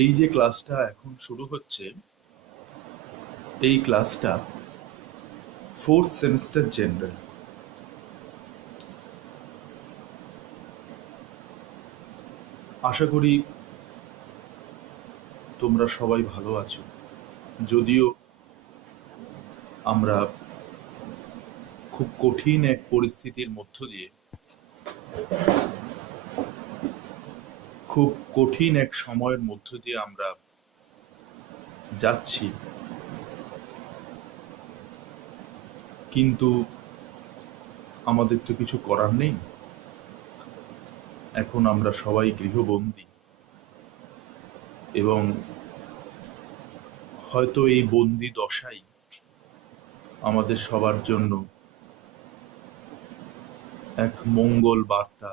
এই যে ক্লাসটা এখন শুরু হচ্ছে, এই ক্লাসটা 4th সেমিস্টার জেনারেল। আশা করি তোমরা সবাই ভালো আছো। যদিও আমরা খুব কঠিন এক পরিস্থিতির মধ্য দিয়ে, খুব কঠিন এক সময়ের মধ্য দিয়ে আমরা যাচ্ছি, কিন্তু আমাদের তো কিছু করার নেই। এখন আমরা সবাই গৃহবন্দী এবং হয়তো এই বন্দি দশাই আমাদের সবার জন্য এক মঙ্গল বার্তা,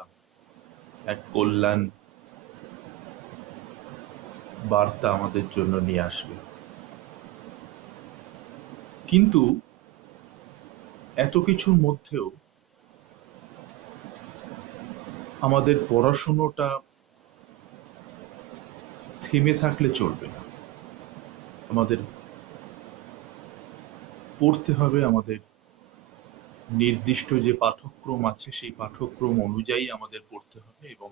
এক কল্যাণ বার্তা আমাদের জন্য নিয়ে আসবে। কিন্তু এত কিছুর মধ্যেও আমাদের পড়াশুনোটা থেমে থাকলে চলবে না। আমাদের পড়তে হবে, আমাদের নির্দিষ্ট যে পাঠ্যক্রম আছে সেই পাঠ্যক্রম অনুযায়ী আমাদের পড়তে হবে এবং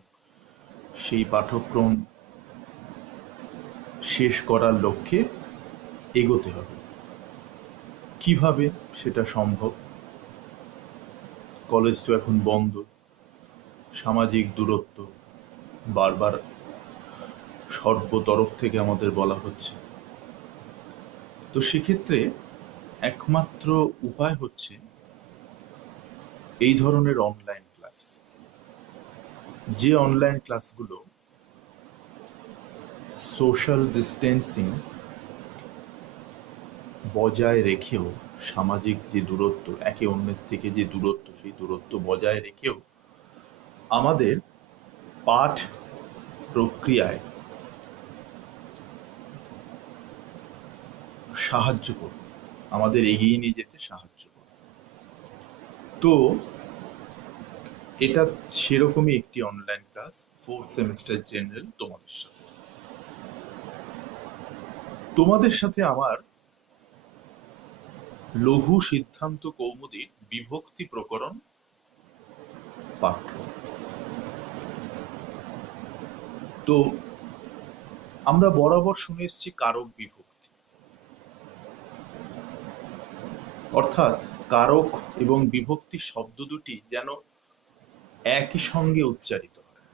সেই পাঠ্যক্রম শেষ করার লক্ষ্যে এগোতে হবে। কিভাবে সেটা সম্ভব? কলেজ তো এখন বন্ধ, সামাজিক দূরত্ব বারবার সর্বতরফ থেকে আমাদের বলা হচ্ছে। তো সেক্ষেত্রে একমাত্র উপায় হচ্ছে এই ধরনের অনলাইন ক্লাস। যে অনলাইন ক্লাসগুলো সোশ্যাল ডিস্টেন্সিং বজায় রেখেও, সামাজিক যে দূরত্ব, একে অন্যের থেকে যে দূরত্ব, সেই দূরত্ব বজায় রেখেও আমাদের পাঠ প্রক্রিয়ায় সাহায্য করবে, আমাদের এগিয়ে নিয়ে যেতে সাহায্য করবে। তো এটা সেরকমই একটি online class, 4th semester general. তোমাদের সাথে আমার লঘু সিদ্ধান্ত কৌমুদীর বিভক্তি প্রকরণ পাঠ্য। তো আমরা বরাবর শুনে এসেছি কারক বিভক্তি, অর্থাৎ কারক এবং বিভক্তি শব্দ দুটি যেন একই সঙ্গে উচ্চারিত হয়,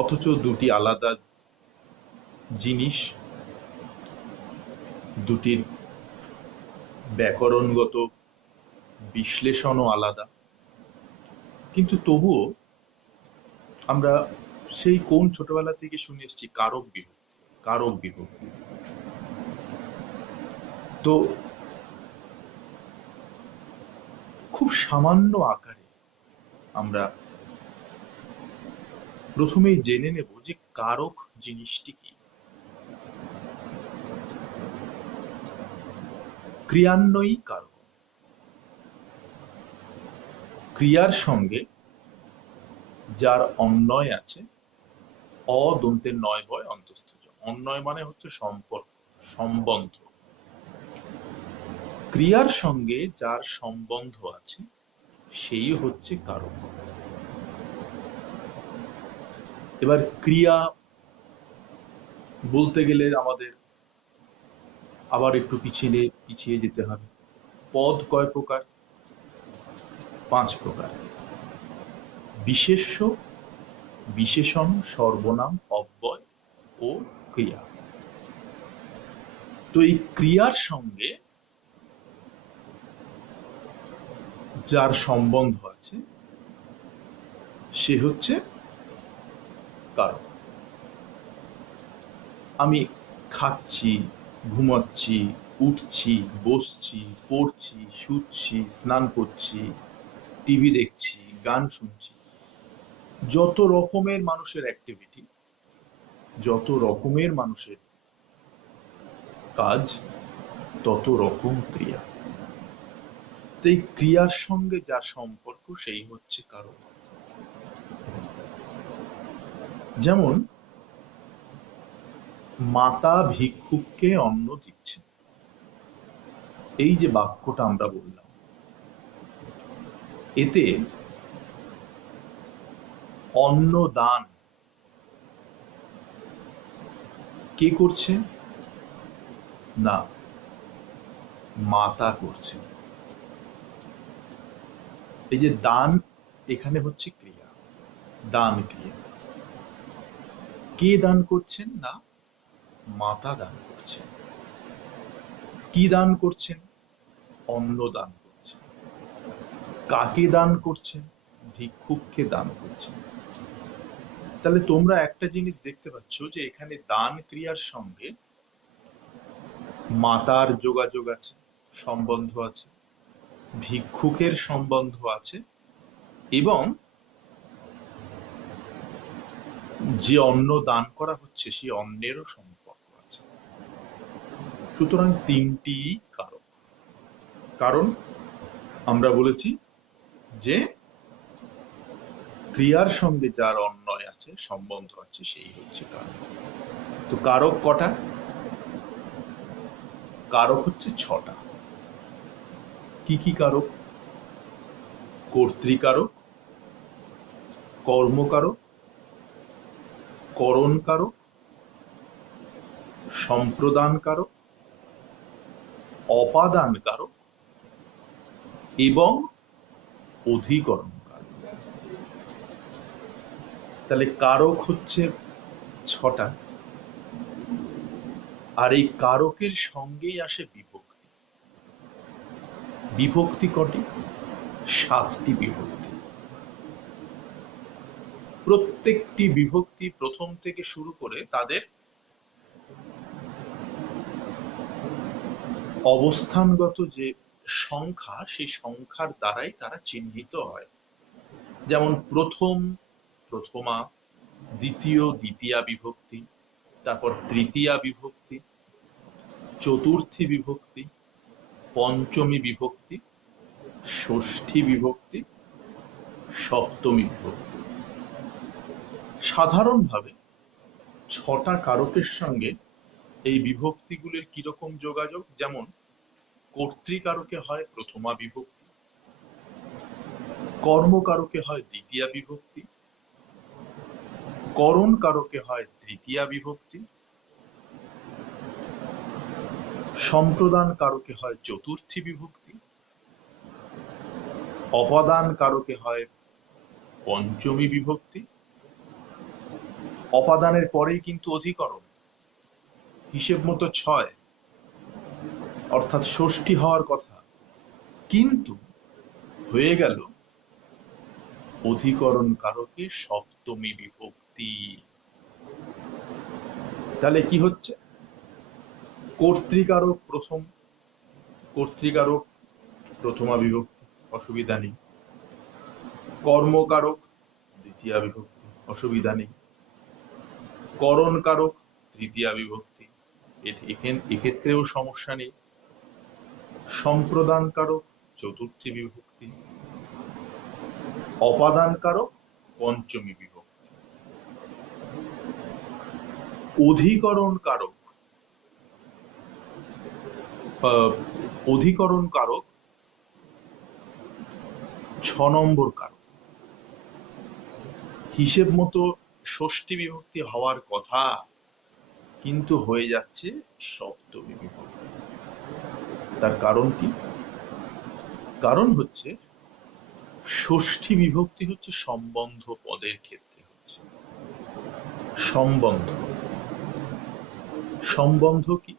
অথচ দুটি আলাদা জিনিস, দুটির ব্যাকরণগত বিশ্লেষণও আলাদা। কিন্তু তবুও আমরা সেই কোন ছোটবেলা থেকে শুনে এসেছি কারক বিভক্তি, কারক বিভক্তি। তো খুব সামান্য আকারে আমরা প্রথমেই জেনে নেব যে কারক জিনিসটি কি। ক্রিয়ান্বয়ী কারক, ক্রিয়ার সঙ্গে যার অন্বয় আছে, অদন্তের নয় বয় অন্তস্থ জ। অন্বয় মানে হচ্ছে সম্পর্ক, সম্বন্ধ। ক্রিয়ার সঙ্গে যার সম্বন্ধ আছে সেই হচ্ছে কারক। এবার ক্রিয়া বলতে গেলে আমাদের আবার একটু পিছিয়ে যেতে হবে। পদ কয় প্রকার? 5 প্রকার: বিশেষ্য, বিশেষণ, সর্বনাম, অব্যয় ও ক্রিয়া। তো এই ক্রিয়ার সঙ্গে যার সম্বন্ধ আছে সে হচ্ছে কারক। আমি খাচ্ছি, ঘুমাচ্ছি, উঠছি, বসছি, পড়ছি, শুচ্ছি, স্নান করছি, টিভি দেখছি, গান শুনছি, যত রকমের মানুষের অ্যাক্টিভিটি, যত রকমের মানুষের কাজ, তত রকম ক্রিয়া। তো এই ক্রিয়ার সঙ্গে যার সম্পর্ক সেই হচ্ছে কারক। যেমন মাতা ভিক্ষুককে অন্ন দিচ্ছেন, এই যে বাক্যটা আমরা বললাম, এতে অন্ন দান কে করছে? না, মাতা করছে। এই যে দান, এখানে হচ্ছে ক্রিয়া, দান ক্রিয়া। কে দান করছেন? না, মাতা দান করছেন। কি দান করছেন? অন্ন দান করছেন। কাকে দান করছেন? ভিক্ষুককে দান করছেন। তাহলে তোমরা একটা জিনিস দেখতে পাচ্ছ যে এখানে দান ক্রিয়ার সঙ্গে মাতার যোগাযোগ আছে, সম্বন্ধ আছে, ভিক্ষুকের সম্বন্ধ আছে, এবং যে অন্ন দান করা হচ্ছে সেই অন্নেরও সম্পর্ক আছে। সুতরাং তিনটি কারক। কারণ আমরা বলেছি যে ক্রিয়ার সঙ্গে যার অন্বয় আছে, সম্বন্ধ আছে, সেই হচ্ছে কারক। তো কারক কটা? কারক হচ্ছে 6টা। কি কি কারক? কর্তৃকারক, কর্মকারক, করণ কারক, সম্প্রদান কারক, অপাদান কারক এবং অধিকরণ কারক। তাহলে কারক হচ্ছে 6টা, আর এই কারকের সঙ্গেই আসে বিভক্তি। বিভক্তি কটি? 7টি বিভক্তি। প্রত্যেকটি বিভক্তি প্রথম থেকে শুরু করে তাদের অবস্থানগত যে সংখ্যা, সেই সংখ্যার দ্বারাই তারা চিহ্নিত হয়। যেমন প্রথম, প্রথমা, দ্বিতীয়, দ্বিতীয়া বিভক্তি, তারপর তৃতীয়া বিভক্তি, চতুর্থী বিভক্তি, পঞ্চমী বিভক্তি, ষষ্ঠী বিভক্তি, সপ্তমী বিভক্তি। সাধারণভাবে 6টা কারকের সঙ্গে এই বিভক্তিগুলির কিরকম যোগাযোগ? যেমন কর্তৃকারকে হয় প্রথমা বিভক্তি, কর্মকারকে হয় দ্বিতীয়া বিভক্তি, করণ কারকে হয় তৃতীয়া বিভক্তি, সম্প্রদান কারকে হয় চতুর্থী বিভক্তি, অপাদান কারকে হয় পঞ্চমী বিভক্তি। অপাদানের পরেই কিন্তু অধিকরণ, হিসেব মতো 6, অর্থাৎ ষষ্ঠী হওয়ার কথা, কিন্তু হয়ে গেল অধিকরণ কারকে সপ্তমী বিভক্তি। তাহলে কি হচ্ছে? কর্তৃকারক প্রথম, কর্তৃকারক প্রথমা বিভক্তি, অসুবিধা নেই। কর্মকারক দ্বিতীয়া বিভক্তি, অসুবিধা নেই। করণ কারক তৃতীয়া বিভক্তি, এক্ষেত্রেও সমস্যা নেই। সম্প্রদান কারক চতুর্থী বিভক্তি, অপাদান কারক পঞ্চমী বিভক্তি। অধিকরণ কারক, অধিকরণ কারক 6 নম্বর কারক। হিসেব মতো ষষ্ঠী বিভক্তি হওয়ার কথা, কিন্তু হয়ে যাচ্ছে সপ্তমী বিভক্তি। তার কারণ কি? কারণ হচ্ছে ষষ্ঠী বিভক্তি হচ্ছে সম্বন্ধ পদের ক্ষেত্রে হচ্ছে সম্বন্ধ। সম্বন্ধ কি?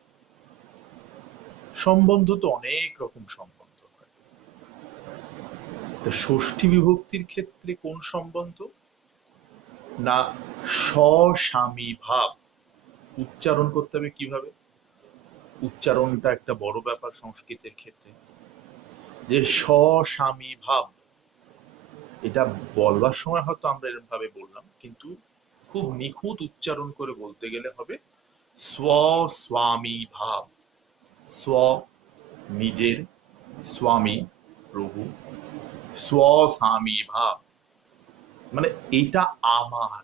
সম্বন্ধ তো অনেক রকম সম্বন্ধ হয়। ষষ্ঠী বিভক্তির ক্ষেত্রে কোন সম্বন্ধ? না, স্বস্বামী ভাব। উচ্চারণ করতে হবে কিভাবে? উচ্চারণটা একটা বড় ব্যাপার সংস্কৃতের ক্ষেত্রে। যে স্বস্বামী ভাব, এটা বলবার সময় হয়তো আমরা এরকম ভাবে বললাম, কিন্তু খুব নিখুঁত উচ্চারণ করে বলতে গেলে হবে স্বস্বামী ভাব। স্ব নিজের, স্বামী প্রভু, স্বস্বামী ভাব মানে এটা আমার।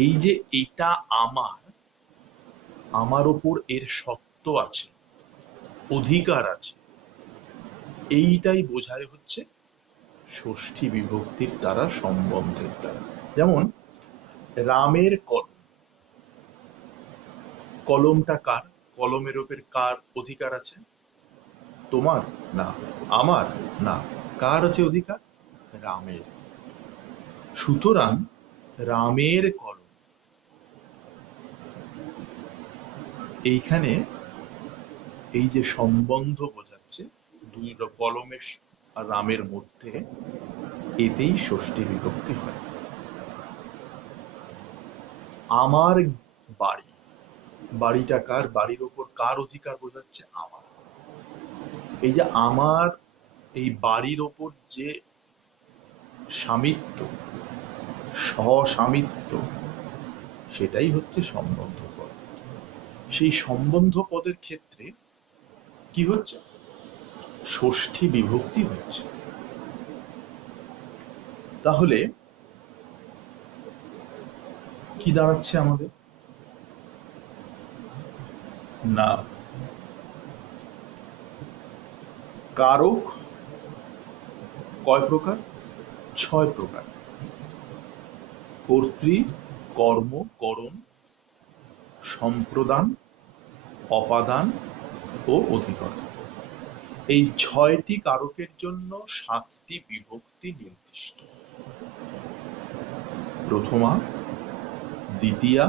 এই যে এটা আমার, আমার ওপর এর সত্ত্ব আছে, অধিকার আছে, এইটাই বোঝায় হচ্ছে ষষ্ঠী বিভক্তির দ্বারা, সম্বন্ধের দ্বারা। যেমন রামের কলম, কলমটা কার? কলমের ওপর কার অধিকার আছে? তোমার না, আমার না, কার আছে অধিকার? রামের। সুতরাং রামের কলম, এইখানে এই যে সম্বন্ধ বোঝাচ্ছে দুই কলমের আর রামের মধ্যে, এতেই ষষ্ঠী বিভক্তি হয়। আমার বাড়ি, বাড়িটা কার? বাড়ির ওপর কার অধিকার বোঝাচ্ছে? আমার। এই যে আমার, এই বাড়ির ওপর যে স্বামিত্ব, স্বস্বামিত্ব, সেটাই হচ্ছে সম্বন্ধ পদ। সেই সম্বন্ধ পদের ক্ষেত্রে কি হচ্ছে? ষষ্ঠী বিভক্তি হচ্ছে। তাহলে কি দাঁড়াচ্ছে আমাদের? না, কারক কয় প্রকার? 6 প্রকার। কর্তৃ, কর্ম, করণ, সম্প্রদান, অপাদান ও অধিকরণ। এই 6টি কারকের জন্য 7টি বিভক্তি নির্দিষ্ট। প্রথমা, দ্বিতীয়া,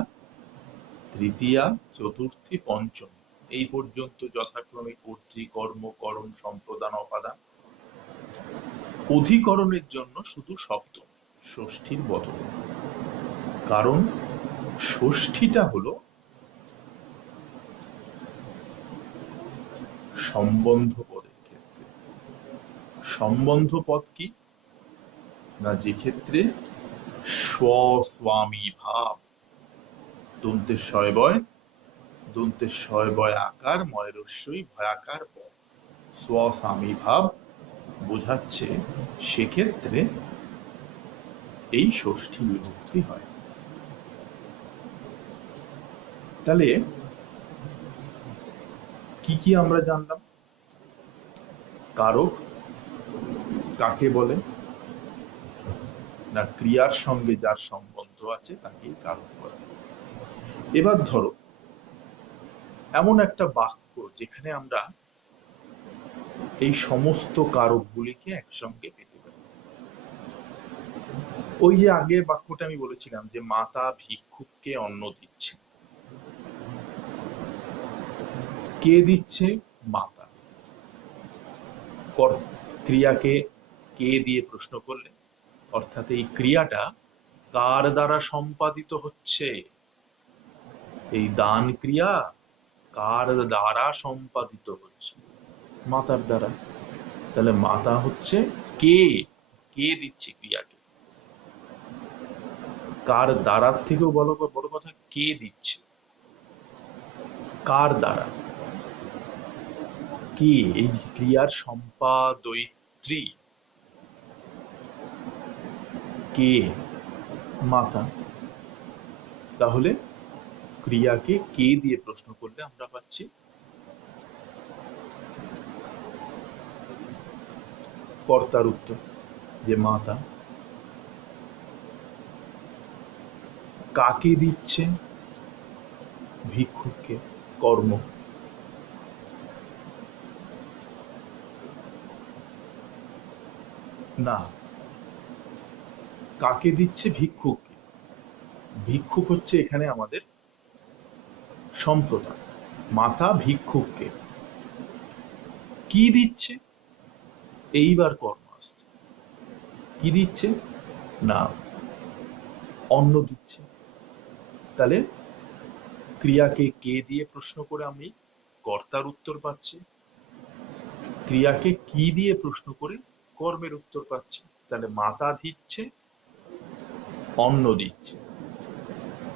তৃতীয়া, চতুর্থী, পঞ্চমী, এই পর্যন্ত যথাক্রমে কর্তৃ, কর্ম, করণ, সম্প্রদান, অপাদান। অধিকরণের জন্য শুধু সপ্তম, ষষ্ঠীর বদলে। কারণ ষষ্ঠীটা হলো সম্বন্ধ পদের ক্ষেত্রে। সম্বন্ধ পদ কি না, যে ক্ষেত্রে স্বস্বামী ভাব, দন্তের শয়বয়, দন্তের শয়বয় আকার, ময়রস্যই ভয়াকার ব, স্বস্বামী ভাব বোঝাচ্ছে, সেক্ষেত্রে এই ষষ্ঠী বিভক্তি হয়। তাহলে কি কি আমরা জানলাম? কারক কাকে বলে না, ক্রিয়ার সঙ্গে যার সম্বন্ধ আছে তাকেই কারক বলে। এবার ধরো এমন একটা বাক্য যেখানে আমরা এই সমস্ত কারকগুলিকে একসঙ্গে পেতে পারি। ওই যে আগে বাক্যটা আমি বলেছিলাম যে মাতা ভিক্ষুককে অন্ন দিচ্ছে, কে দিচ্ছে? মাতা। ক্রিয়াকে কে দিয়ে প্রশ্ন করলে, অর্থাৎ এই ক্রিয়াটা কার দ্বারা সম্পাদিত হচ্ছে? এই দান ক্রিয়া কার দ্বারা সম্পাদিত হচ্ছে? মাতার দ্বারা। তাহলে মাতা হচ্ছে কে, কে দিচ্ছে ক্রিয়াকে? কার দ্বারার থেকেও বড় কথা কে দিচ্ছে, কার দ্বারা, কে এই ক্রিয়ার সম্পাদয়িত্রী, কে? মাতা। তাহলে ক্রিয়াকে কে দিয়ে প্রশ্ন করলে আমরা পাচ্ছি কর্তার উত্তর, যে মাতা। কাকে দিচ্ছে? ভিক্ষুককে। কর্ম। না, কাকে দিচ্ছে? ভিক্ষুককে। ভিক্ষুক হচ্ছে এখানে আমাদের সম্প্রদান। মাতা ভিক্ষুককে কি দিচ্ছে? এইবার কর্ম আসছে। কি দিচ্ছে? না, অন্ন দিচ্ছে। তাহলে ক্রিয়াকে কে দিয়ে প্রশ্ন করে আমি কর্তার উত্তর পাচ্ছি, ক্রিয়াকে কি দিয়ে প্রশ্ন করে কর্মের উত্তর পাচ্ছি। তাহলে মাতা দিচ্ছে, অন্ন দিচ্ছে।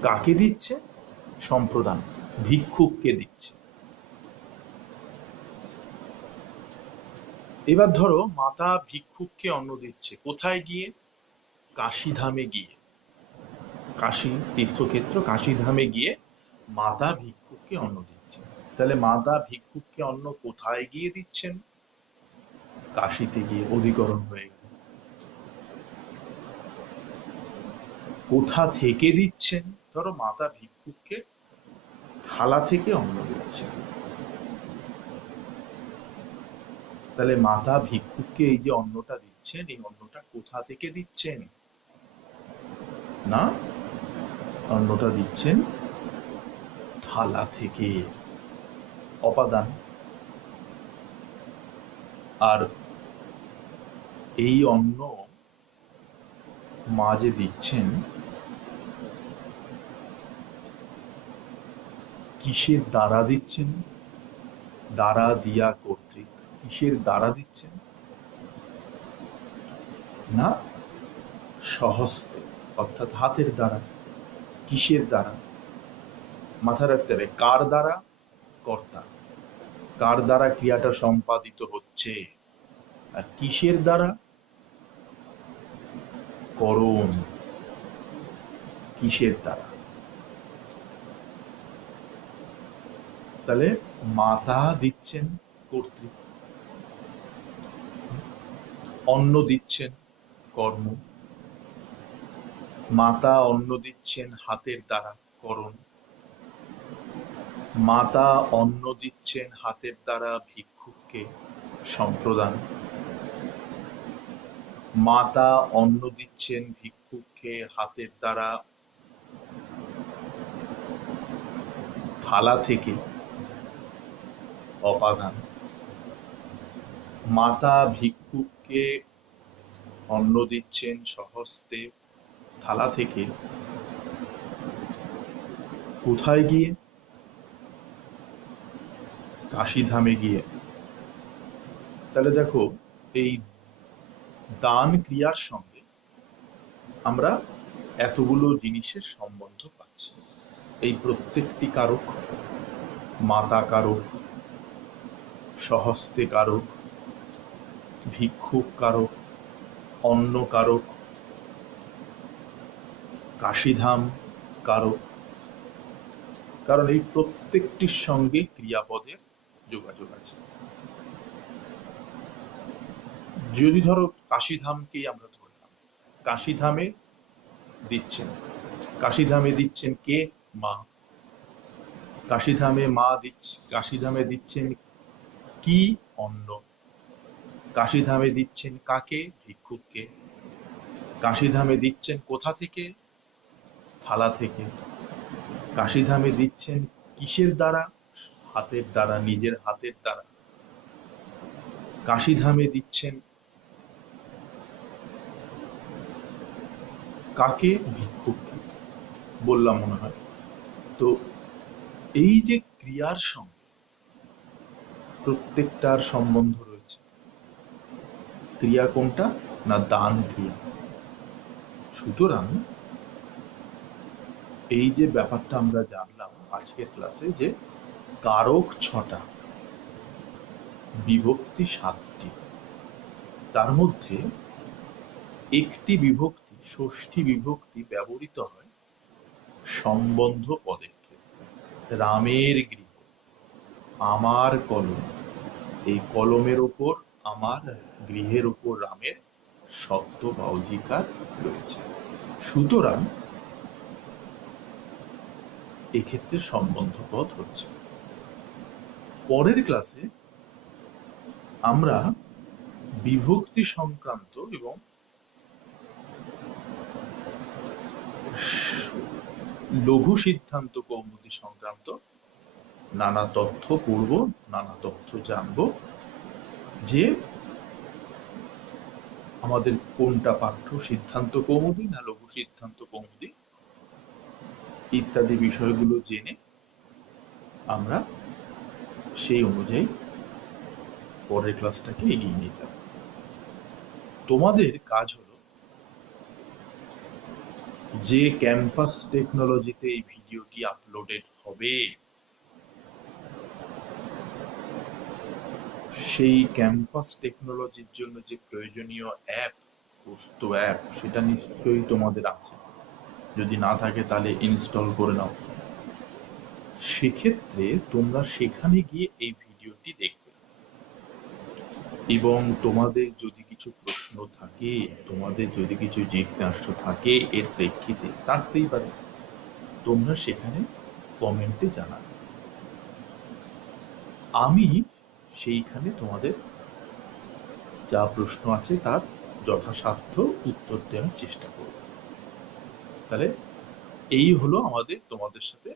কাকে দিচ্ছে? সম্প্রদান, ভিক্ষুককে দিচ্ছে। এবার ধরো মাতা ভিক্ষুককে অন্ন দিচ্ছে কোথায় গিয়ে? কাশীধামে গিয়ে। কাশী তীর্থক্ষেত্র কাশীধামে গিয়ে মাতা ভিক্ষুককে অন্ন দিচ্ছেন। তাহলে মাতা ভিক্ষুককে অন্ন কোথায় গিয়ে দিচ্ছেন? কাশীতে গিয়ে অধিকরণ হয়ে গেল। কোথা থেকে দিচ্ছেন? ধরো মাতা ভিক্ষুককে থালা থেকে অন্ন দিচ্ছেন, তাহলে মাতা ভিক্ষুককে এই যে অন্নটা দিচ্ছেন, এই অন্নটা কোথা থেকে দিচ্ছেন? না, অন্নটা দিচ্ছেন থালা থেকে, অপাদান। আর এই অন্ন মা যে দিচ্ছেন, কিসের দ্বারা দিচ্ছেন? দ্বারা দিয়া কর্তৃক। কিসের দ্বারা দিচ্ছেন? না, স্বহস্তে, অর্থাৎ হাতের দ্বারা। কিসের দ্বারা? মাথায় রাখতে হবে, কার দ্বারা? কর্তা। কার দ্বারা ক্রিয়াটা সম্পাদিত হচ্ছে? আর কিসের দ্বারা? করণ। কিসের দ্বারা? তাহলে মাতা দিচ্ছেন কর্তৃক, অন্ন দিচ্ছেন কর্ম, মাতা অন্ন দিচ্ছেন হাতের দ্বারা, করণ। মাতা অন্ন দিচ্ছেন হাতের দ্বারা ভিক্ষুককে, সম্প্রদান। মাতা অন্ন দিচ্ছেন ভিক্ষুককে হাতের দ্বারা থালা থেকে, অপাদান। মাতা ভিক্ষুককে অন্ন দিচ্ছেন স্বহস্তে থালা থেকে, কোথায় গিয়ে? কাশীধামে গিয়ে। তাহলে দেখো, এই দান ক্রিয়ার সঙ্গে আমরা এতগুলো জিনিসের সম্বন্ধ পাচ্ছি। এই প্রত্যেকটি কারক, মাতা কারক, স্বহস্তে কারক, ভিক্ষুক কারক, অন্ন কারক, কাশীধাম কারক। কারণ এই প্রত্যেকটির সঙ্গে ক্রিয়াপদের যোগাযোগ আছে। যদি ধরো কাশীধামকেই আমরা ধরলাম, কাশীধামে দিচ্ছেন, কাশীধামে দিচ্ছেন কে? মা। কাশীধামে মা কাশীধামে দিচ্ছেন কি? অন্ন। কাশীধামে দিচ্ছেন কাকে? ভিক্ষুককে। কাশীধামে দিচ্ছেন কোথা থেকে? থালা থেকে। কাশীধামে দিচ্ছেন কিসের দ্বারা? হাতের দ্বারা, নিজের হাতের দ্বারা। কাশীধামে দিচ্ছেন কাকে? ভিক্ষুককে, বললাম মনে হয়। তো এই যে ক্রিয়ার সঙ্গে প্রত্যেকটার সম্বন্ধ রয়েছে। ক্রিয়া কোনটা? না, দান ক্রিয়া। সুতরাং এই যে ব্যাপারটা আমরা জানলাম আজকের ক্লাসে, যে কারক 6টা, বিভক্তি 7টি, তার মধ্যে একটি বিভক্তি, ষষ্ঠী বিভক্তি ব্যবহৃত হয় সম্বন্ধ পদের ক্ষেত্রে। রামের গৃহ, আমার কলম, এই কলমের ওপর আমার, গৃহের ওপর রামের সত্য বা অধিকার রয়েছে। সুতরাং এক্ষেত্রে সম্বন্ধ পদ হচ্ছে। পরের ক্লাসে আমরা বিভক্তি সংক্রান্ত এবং লঘু সিদ্ধান্ত কৌমুদী সংক্রান্ত নানা তথ্য পড়ব, নানা তথ্য জানব, যে আমাদের কোনটা পাঠ্য, সিদ্ধান্ত কৌমুদী না লঘু সিদ্ধান্ত কৌমুদী, ইত্যাদি বিষয়গুলো জেনে আমরা সেই অনুযায়ী পরের ক্লাসটাকে এগিয়ে নিয়ে যাব। তোমাদের কাজ হলো, যে ক্যাম্পাস টেকনোলজিতে এই ভিডিওটি আপলোডেড হবে, সেই ক্যাম্পাস টেকনোলজির জন্য যে প্রয়োজনীয় অ্যাপ, প্রস্তুত অ্যাপ, সেটা নিশ্চয়ই তোমাদের আছে। যদি না থাকে তাহলে ইনস্টল করে নাও। সেক্ষেত্রে তোমরা সেখানে গিয়ে এই ভিডিওটি দেখবে এবং তোমাদের যদি কিছু প্রশ্ন থাকে, তোমাদের যদি কিছু জিজ্ঞাসা থাকে এর প্রেক্ষিতে, থাকতেই পারে, তোমরা সেখানে কমেন্টে জানাবে। আমি সেইখানে তোমাদের যা প্রশ্ন আছে তার যথাসাধ্য উত্তর দেওয়ার চেষ্টা করব। তাহলে এই হলো আমাদের তোমাদের সাথে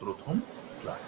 প্রথম ক্লাস।